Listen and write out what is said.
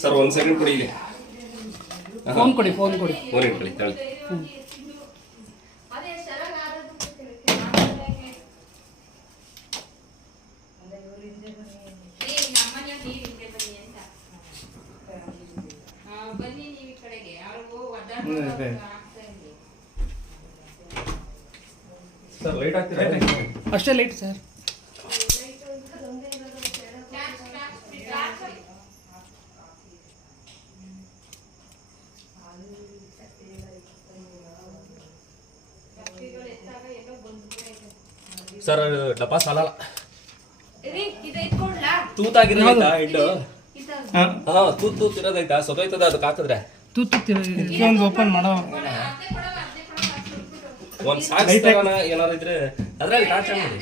Sir ಒಂದು second ಕೊಡಿ ಇಲ್ಲಿ. ಫೋನ್ ಕೊಡಿ ಫೋನ್ ಇಟ್ಕೊಳ್ಳಿ ತಾಳಿ. ಸರ್ ಲೈಟ್ ಆಗ್ತಿದೆ ಅಷ್ಟೇ ಲೈಟ್ ಸರ್. ಸರ್ ಡಬ್ಬ ಸಾಲಲ್ಲ. ತೂತಾಗಿರೋದೈತಾ ಹೆಡ್ಡು? ತೂತ್ ಇರೋದೈತಾ? ಸೊದೋಯ್ತದ ಅದಕ್ಕೆ ಹಾಕಿದ್ರೆ ಒಂದು ಓಪನ್ ಮಾಡೋ ಒಂದು ಸಾಕ್ಸ್ ಏನಾದ್ರು ಇದ್ರೆ ಅದ್ರಲ್ಲಿ ಟಾರ್ಚ್ ಮಾಡಿ.